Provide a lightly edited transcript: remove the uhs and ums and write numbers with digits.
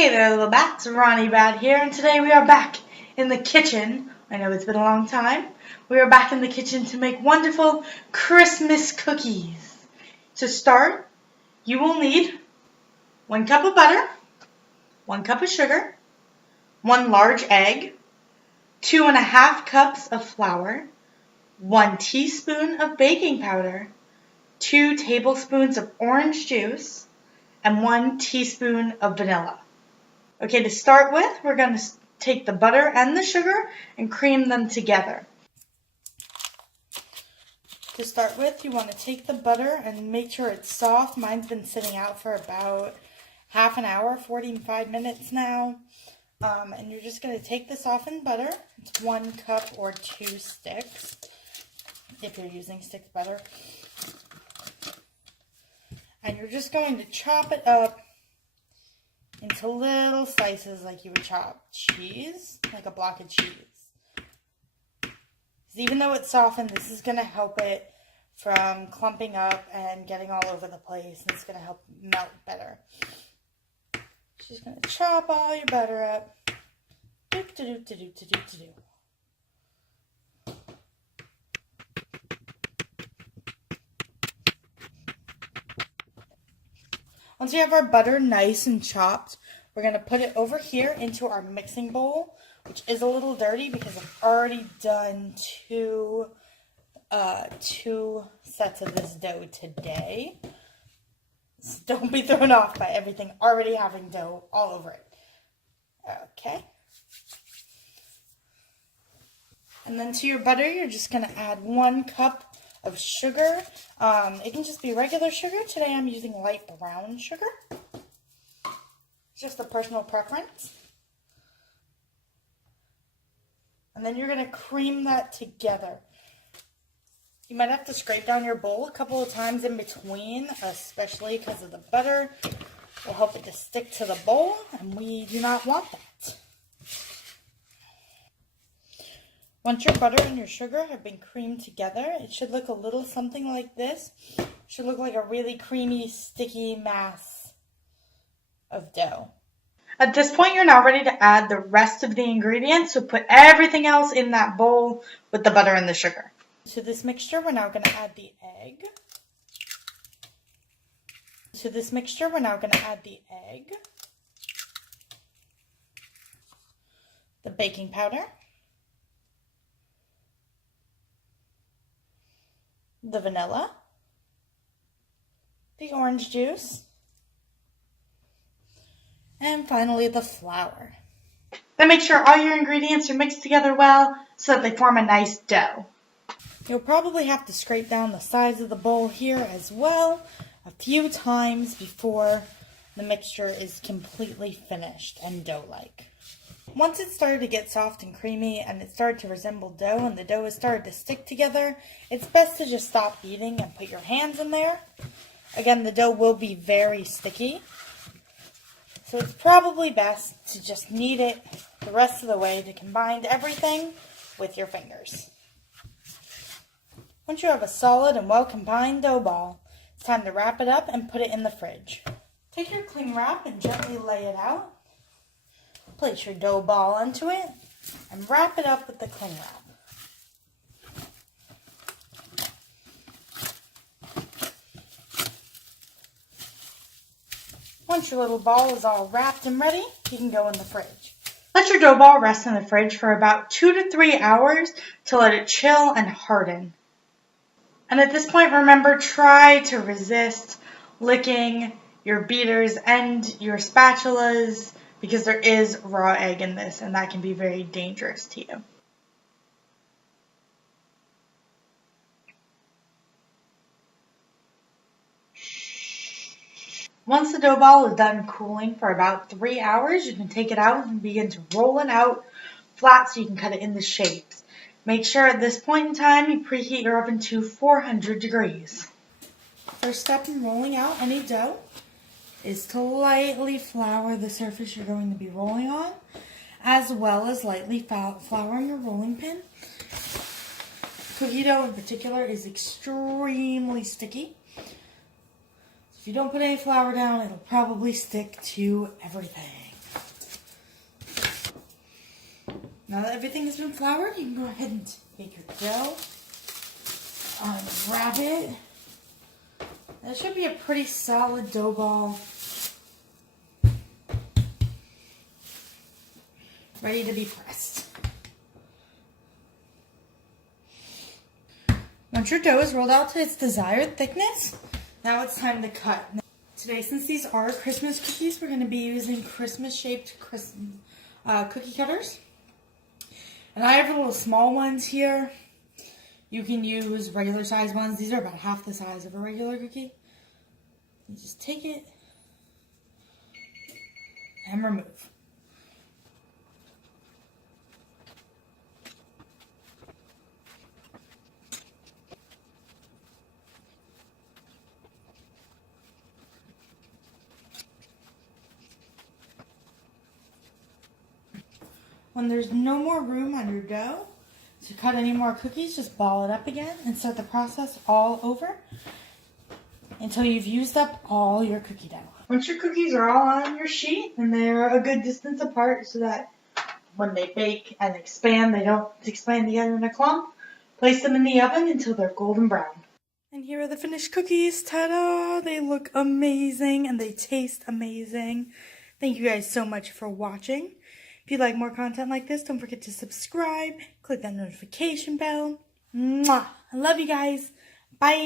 Hey there, little bats. ronnybat here, and today we are back in the kitchen. I know it's been a long time. We are back in the kitchen to make wonderful Christmas cookies. To start, you will need 1 cup of butter, 1 cup of sugar, 1 large egg, 2½ cups of flour, 1 teaspoon of baking powder, 2 tablespoons of orange juice, and 1 teaspoon of vanilla. Okay, to start with, we're going to take the butter and the sugar and cream them together. To start with, you want to take the butter and make sure it's soft. Mine's been sitting out for about half an hour, 45 minutes now. And you're just going to take the softened butter. It's 1 cup or 2 sticks, if you're using stick butter. And you're just going to chop it up into little slices like you would chop cheese, like a block of cheese. Even though it's softened, this is going to help it from clumping up and getting all over the place, and it's going to help melt better. Just going to chop all your butter up. Once we have our butter nice and chopped, we're going to put it over here into our mixing bowl, which is a little dirty because I've already done two sets of this dough today. So don't be thrown off by everything already having dough all over it. Okay. And then to your butter, you're just going to add 1 cup of sugar. It can just be regular sugar. Today I'm using light brown sugar. It's just a personal preference. And then you're going to cream that together. You might have to scrape down your bowl a couple of times in between, especially because of the butter. Will help it to stick to the bowl, and we do not want that. Once your butter and your sugar have been creamed together, it should look a little something like this. It should look like a really creamy, sticky mass of dough. At this point, you're now ready to add the rest of the ingredients. So put everything else in that bowl with the butter and the sugar. To this mixture, we're now going to add the egg. The baking powder. The vanilla, the orange juice, and finally the flour. Then make sure all your ingredients are mixed together well so that they form a nice dough. You'll probably have to scrape down the sides of the bowl here as well a few times before the mixture is completely finished and dough-like. Once it started to get soft and creamy and it started to resemble dough and the dough has started to stick together, it's best to just stop beating and put your hands in there. Again, the dough will be very sticky, so it's probably best to just knead it the rest of the way to combine everything with your fingers. Once you have a solid and well-combined dough ball, it's time to wrap it up and put it in the fridge. Take your cling wrap and gently lay it out. Place your dough ball onto it and wrap it up with the cling wrap. Once your little ball is all wrapped and ready, you can go in the fridge. Let your dough ball rest in the fridge for about 2 to 3 hours to let it chill and harden. And at this point, remember, try to resist licking your beaters and your spatulas, because there is raw egg in this, and that can be very dangerous to you. Once the dough ball is done cooling for about 3 hours, you can take it out and begin to roll it out flat so you can cut it into shapes. Make sure at this point in time you preheat your oven to 400 degrees. First step in rolling out any dough is to lightly flour the surface you're going to be rolling on, as well as lightly flouring your rolling pin. Cookie dough in particular is extremely sticky. If you don't put any flour down, it'll probably stick to everything. Now that everything has been floured, you can go ahead and take your dough, unwrap it. That should be a pretty solid dough ball. Ready to be pressed. Once your dough is rolled out to its desired thickness, now it's time to cut. Today, since these are Christmas cookies, we're going to be using Christmas-shaped cookie cutters. And I have the little small ones here. You can use regular size ones. These are about half the size of a regular cookie. You just take it and remove. When there's no more room on your dough to cut any more cookies, just ball it up again and start the process all over until you've used up all your cookie dough. Once your cookies are all on your sheet and they're a good distance apart so that when they bake and expand, they don't expand together in a clump, place them in the oven until they're golden brown. And here are the finished cookies. Ta-da! They look amazing and they taste amazing. Thank you guys so much for watching. If you like more content like this, don't forget to subscribe, click that notification bell. Mwah! I love you guys. Bye!